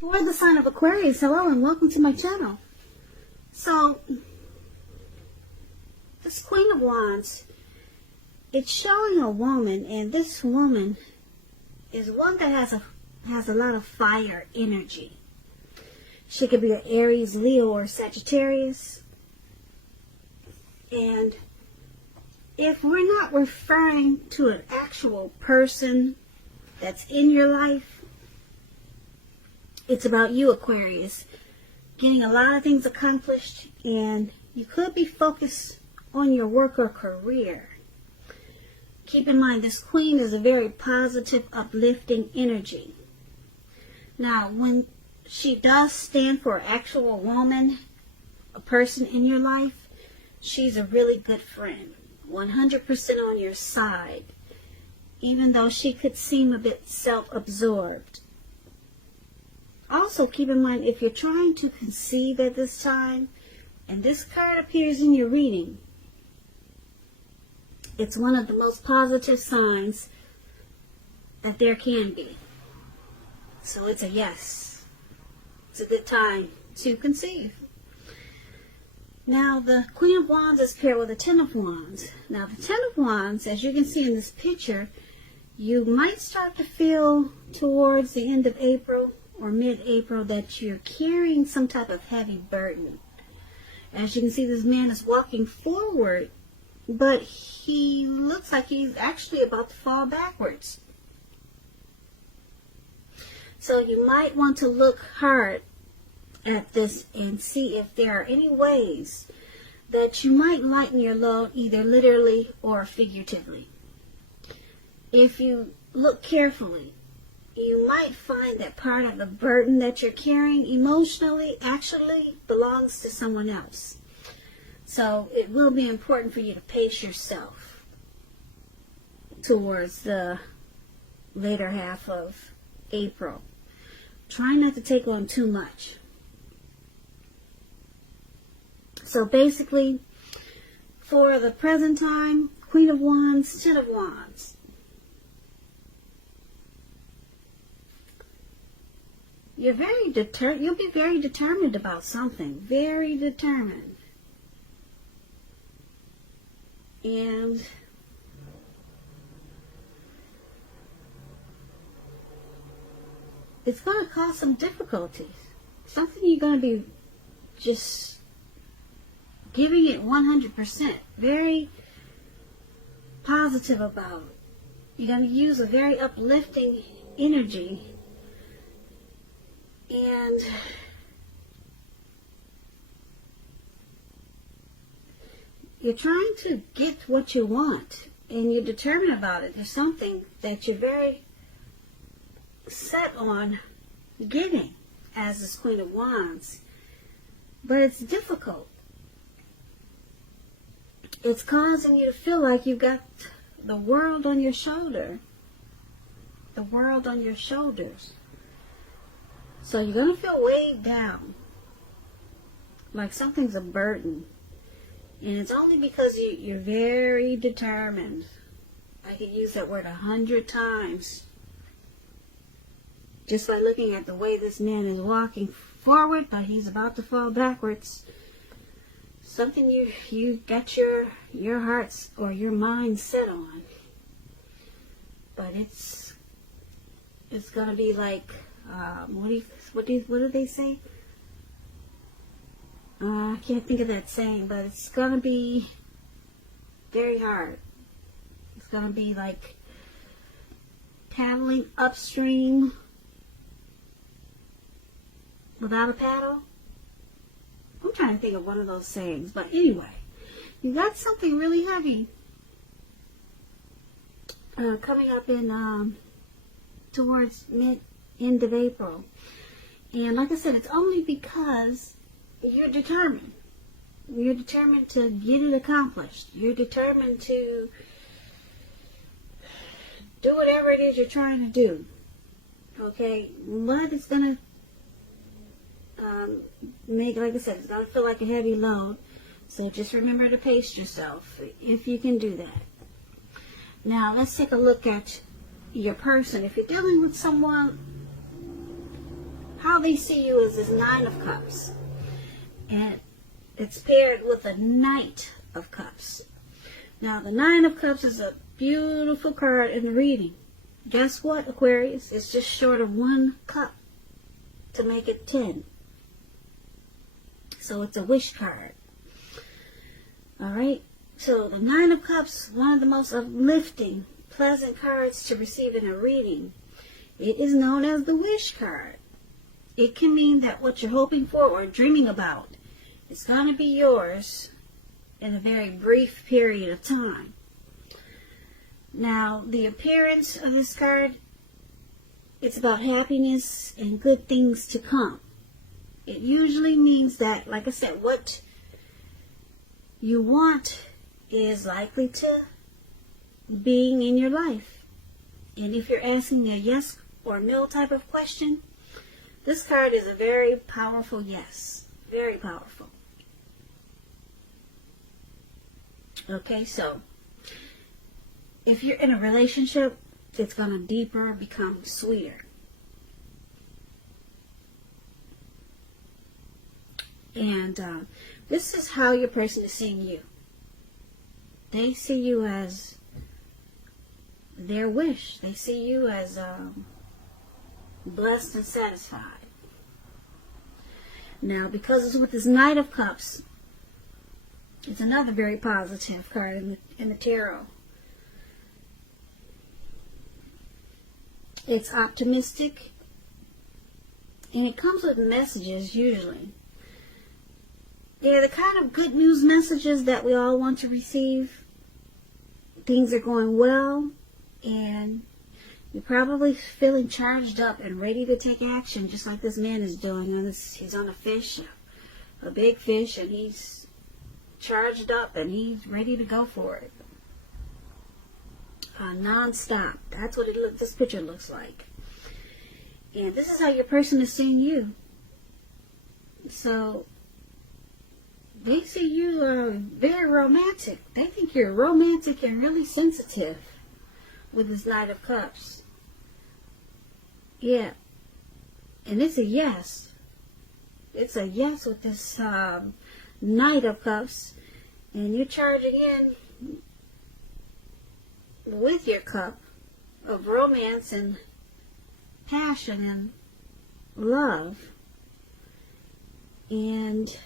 For the sign of Aquarius, hello and welcome to my channel. So, this Queen of Wands, it's showing a woman, and this woman is one that has a lot of fire energy. She could be an Aries, Leo, or Sagittarius. And if we're not referring to an actual person that's in your life, it's about you, Aquarius, getting a lot of things accomplished, and you could be focused on your work or career. Keep in mind, this queen is a very positive, uplifting energy. Now, when she does stand for an actual woman, a person in your life, she's a really good friend, 100% on your side, even though she could seem a bit self-absorbed. Also, keep in mind, if you're trying to conceive at this time, and this card appears in your reading, it's one of the most positive signs that there can be. So it's a yes. It's a good time to conceive. Now, the Queen of Wands is paired with the Ten of Wands. Now, the Ten of Wands, as you can see in this picture, you might start to feel towards the end of April or mid-April that you're carrying some type of heavy burden. As you can see, this man is walking forward, but he looks like he's actually about to fall backwards. So you might want to look hard at this and see if there are any ways that you might lighten your load, either literally or figuratively. If you look carefully, you might find that part of the burden that you're carrying emotionally actually belongs to someone else. So it will be important for you to pace yourself towards the later half of April. Try not to take on too much. So basically, for the present time, Queen of Wands, Ten of Wands. You'll be very determined about something. Very determined. And it's going to cause some difficulties. Something you're going to be just giving it 100%. Very positive about. You're going to use a very uplifting energy. And you're trying to get what you want, and you're determined about it. There's something that you're very set on getting as this Queen of Wands, but it's difficult. It's causing you to feel like you've got the world on your shoulder. The world on your shoulders. So you're going to feel weighed down, like something's a burden. And it's only because you're very determined. I could use that word 100 times. Just by looking at the way this man is walking forward, but he's about to fall backwards. Something you got your hearts or your mind set on. But it's going to be like, what do they say? I can't think of that saying, but it's going to be very hard. It's going to be like paddling upstream without a paddle. I'm trying to think of one of those sayings, but anyway, you got something really heavy coming up in towards end of April. And like I said, it's only because you're determined. You're determined to get it accomplished. You're determined to do whatever it is you're trying to do. Okay? But it's going to make, like I said, it's going to feel like a heavy load. So just remember to pace yourself if you can do that. Now, let's take a look at your person. If you're dealing with someone, how how they see you is this Nine of Cups. And it's paired with a Knight of Cups. Now, the Nine of Cups is a beautiful card in the reading. Guess what, Aquarius? It's just short of 1 cup to make it 10. So it's a wish card. Alright? So the Nine of Cups, one of the most uplifting, pleasant cards to receive in a reading. It is known as the wish card. It can mean that what you're hoping for or dreaming about is going to be yours in a very brief period of time. Now, the appearance of this card, it's about happiness and good things to come. It usually means that, like I said, what you want is likely to being in your life. And if you're asking a yes or no type of question, this card is a very powerful yes. Very powerful. Okay, so if you're in a relationship, it's going to deeper, become sweeter. And this is how your person is seeing you. They see you as their wish. They see you as blessed and satisfied. Now, because it's with this Knight of Cups, it's another very positive card in the tarot. It's optimistic, and it comes with messages usually. They're the kind of good news messages that we all want to receive. Things are going well, and you're probably feeling charged up and ready to take action, just like this man is doing. He's on a fish, a big fish, and he's charged up and he's ready to go for it. Non-stop. That's what this picture looks like. And this is how your person is seeing you. So they see you very romantic. They think you're romantic and really sensitive with this Knight of Cups. Yeah. And it's a yes. It's a yes with this Knight of Cups. And you're charging in with your cup of romance and passion and love. And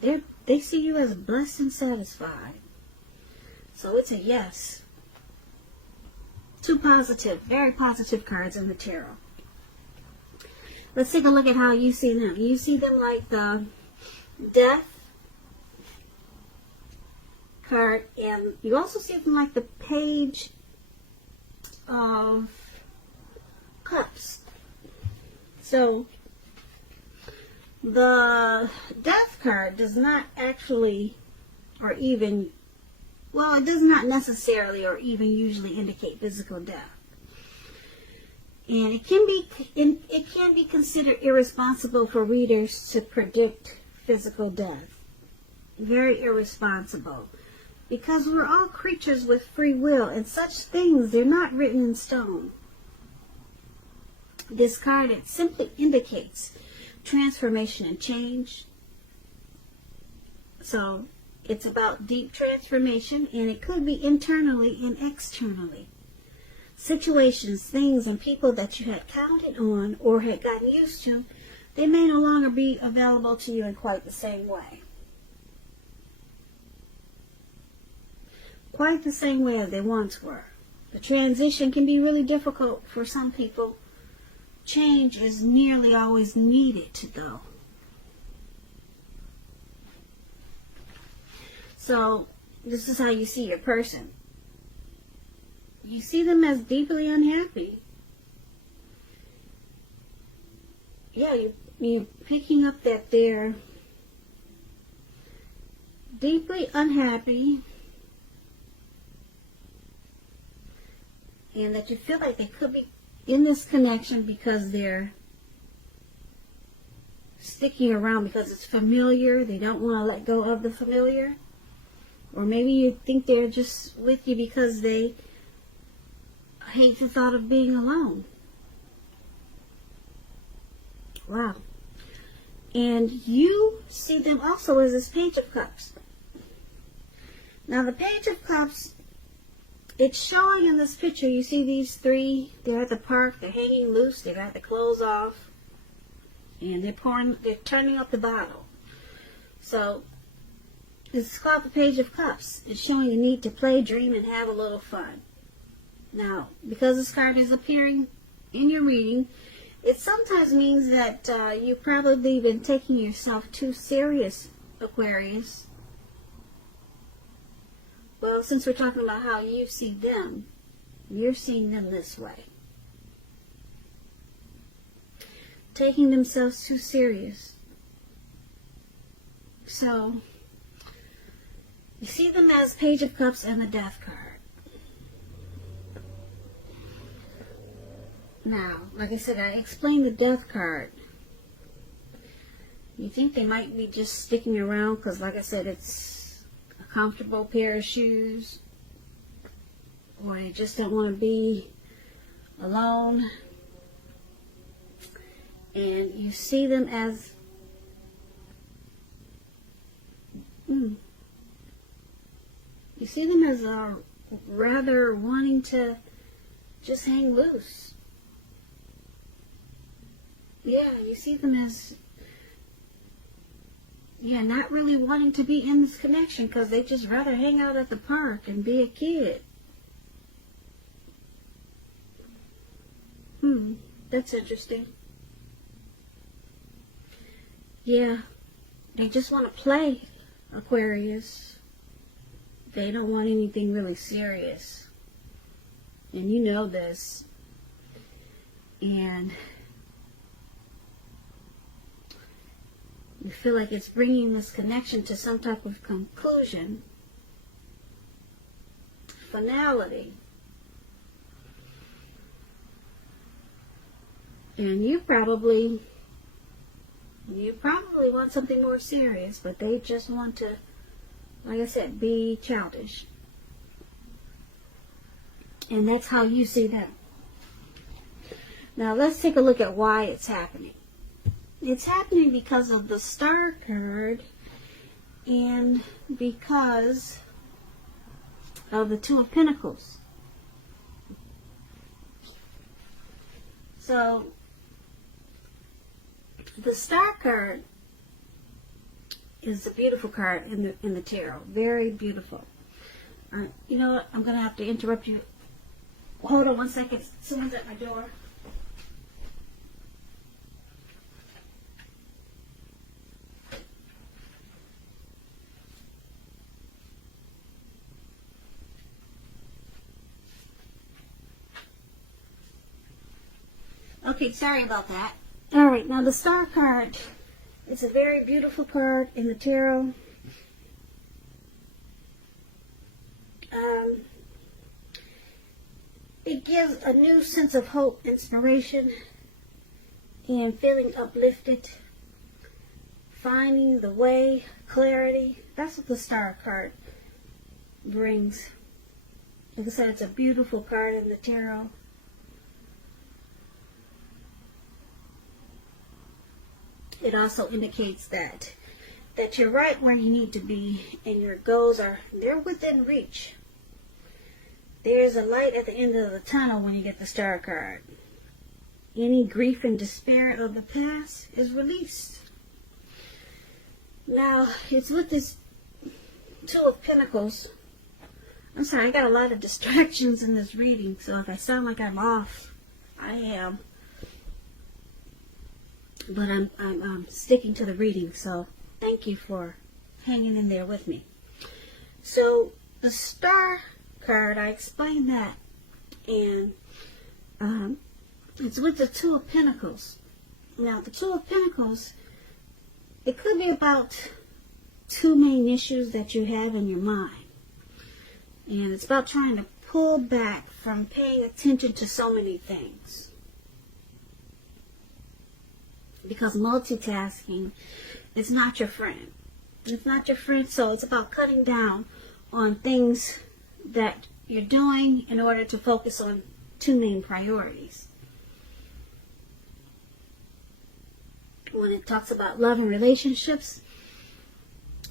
they see you as blessed and satisfied. So it's a yes. Two positive, very positive cards in the tarot. Let's take a look at how you see them. You see them like the Death card, and you also see them like the Page of Cups. So the Death card does not actually, or even, well, it does not necessarily or even usually indicate physical death. And it can be considered irresponsible for readers to predict physical death. Very irresponsible. Because we're all creatures with free will, and such things, they're not written in stone. This card, it simply indicates transformation and change. So it's about deep transformation, and it could be internally and externally. Situations, things, and people that you had counted on or had gotten used to, they may no longer be available to you in quite the same way. Quite the same way as they once were. The transition can be really difficult for some people. Change is nearly always needed, though. So, this is how you see your person. You see them as deeply unhappy. Yeah, you're picking up that they're deeply unhappy, and that you feel like they could be in this connection because they're sticking around because it's familiar. They don't want to let go of the familiar. Or maybe you think they're just with you because they hate the thought of being alone. Wow. And you see them also as this Page of Cups. Now the Page of Cups, it's showing in this picture, you see these three, they're at the park, they're hanging loose, they got the clothes off, and they're turning up the bottle. So, it's called the Page of Cups. It's showing the need to play, dream, and have a little fun. Now, because this card is appearing in your reading, it sometimes means that you've probably been taking yourself too serious, Aquarius. Well, since we're talking about how you see them, you're seeing them this way. Taking themselves too serious. So, you see them as Page of Cups and the Death card. Now, like I said, I explained the Death card. You think they might be just sticking around because, like I said, it's a comfortable pair of shoes. Or they just don't want to be alone. And you see them as... You see them as rather wanting to just hang loose. Yeah, you see them as, not really wanting to be in this connection because they just rather hang out at the park and be a kid. That's interesting. Yeah, they just want to play, Aquarius. They don't want anything really serious. And you know this. And you feel like it's bringing this connection to some type of conclusion, finality. And you probably want something more serious, but they just want to, like I said, be childish. And that's how you see them. Now let's take a look at why it's happening. It's happening because of the Star card and because of the Two of Pentacles. So, the Star card is a beautiful card in the tarot. Very beautiful. You know what? I'm going to have to interrupt you. Hold on one second. Someone's at my door. Okay, sorry about that. Alright, now the Star card is a very beautiful card in the tarot. It gives a new sense of hope, inspiration, and feeling uplifted. Finding the way, clarity. That's what the Star card brings. Like I said, it's a beautiful card in the tarot. It also indicates that you're right where you need to be and your goals they're within reach. There's a light at the end of the tunnel when you get the Star card. Any grief and despair of the past is released. Now, it's with this Two of Pentacles. I'm sorry, I got a lot of distractions in this reading, so if I sound like I'm off, I am. But I'm sticking to the reading, so thank you for hanging in there with me. So the Star card, I explained that, and it's with the Two of Pentacles. Now the Two of Pentacles, it could be about two main issues that you have in your mind, and it's about trying to pull back from paying attention to so many things. Because multitasking is not your friend. It's not your friend, so it's about cutting down on things that you're doing in order to focus on two main priorities. when it talks about love and relationships,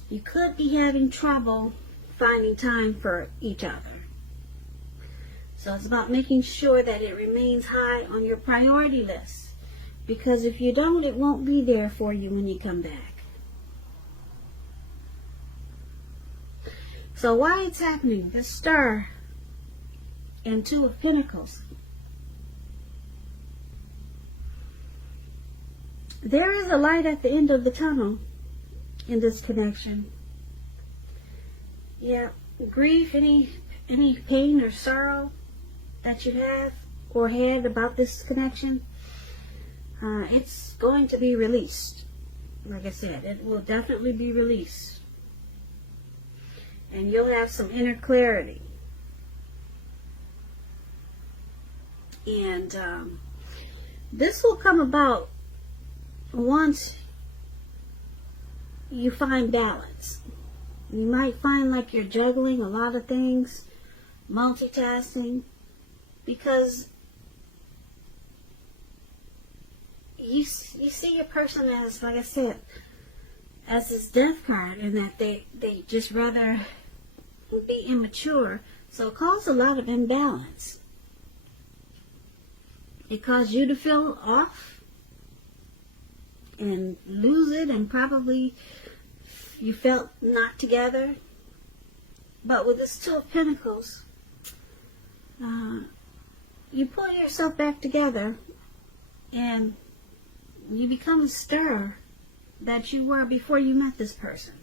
you could be having trouble finding time for each other. So it's about making sure that it remains high on your priority list. Because if you don't, it won't be there for you when you come back. So why it's happening? The Star and Two of Pentacles. There is a light at the end of the tunnel in this connection. Yeah, grief, any pain or sorrow that you have or had about this connection, it's going to be released. Like I said, it will definitely be released. And you'll have some inner clarity. And this will come about once you find balance. You might find like you're juggling a lot of things, multitasking, because you see your person as, like I said, as this death card, and that they just rather be immature. So it caused a lot of imbalance. It caused you to feel off and lose it, and probably you felt not together. But with this Two of Pentacles, you pull yourself back together and you become a star that you were before you met this person.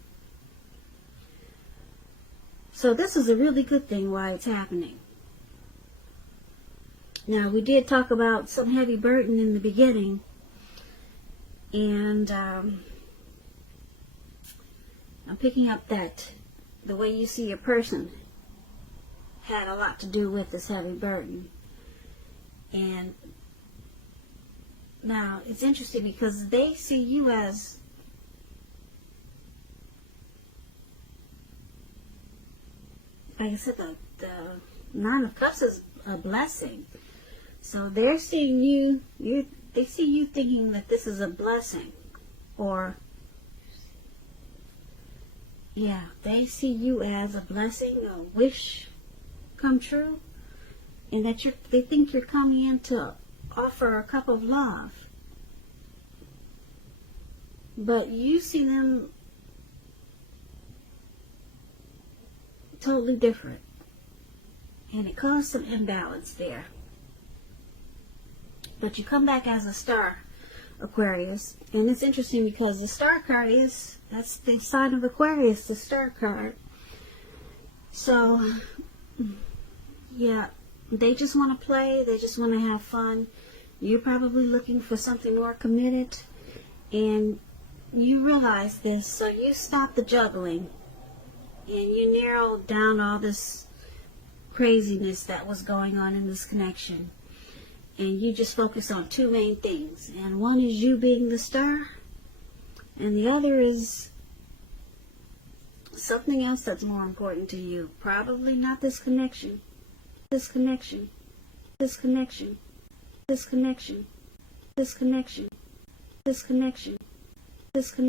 So this is a really good thing why it's happening. Now, we did talk about some heavy burden in the beginning, and I'm picking up that the way you see your person had a lot to do with this heavy burden. And now it's interesting because they see you as like I said, the Nine of Cups is a blessing. So they're seeing you, they see you thinking that this is a blessing. Or, yeah, they see you as a blessing, a wish come true. And that they think you're coming in to offer a cup of love. But you see them totally different. And it caused some imbalance there. But you come back as a star, Aquarius. And it's interesting because the star card that's the sign of Aquarius, the star card. So, yeah, they just want to play. They just want to have fun. You're probably looking for something more committed. And you realize this, so you stop the juggling. And you narrow down all this craziness that was going on in this connection. And you just focus on two main things. And one is you being the star. And the other is something else that's more important to you. Probably not this connection. This connection. This connection. This connection. This connection. This connection. This connection.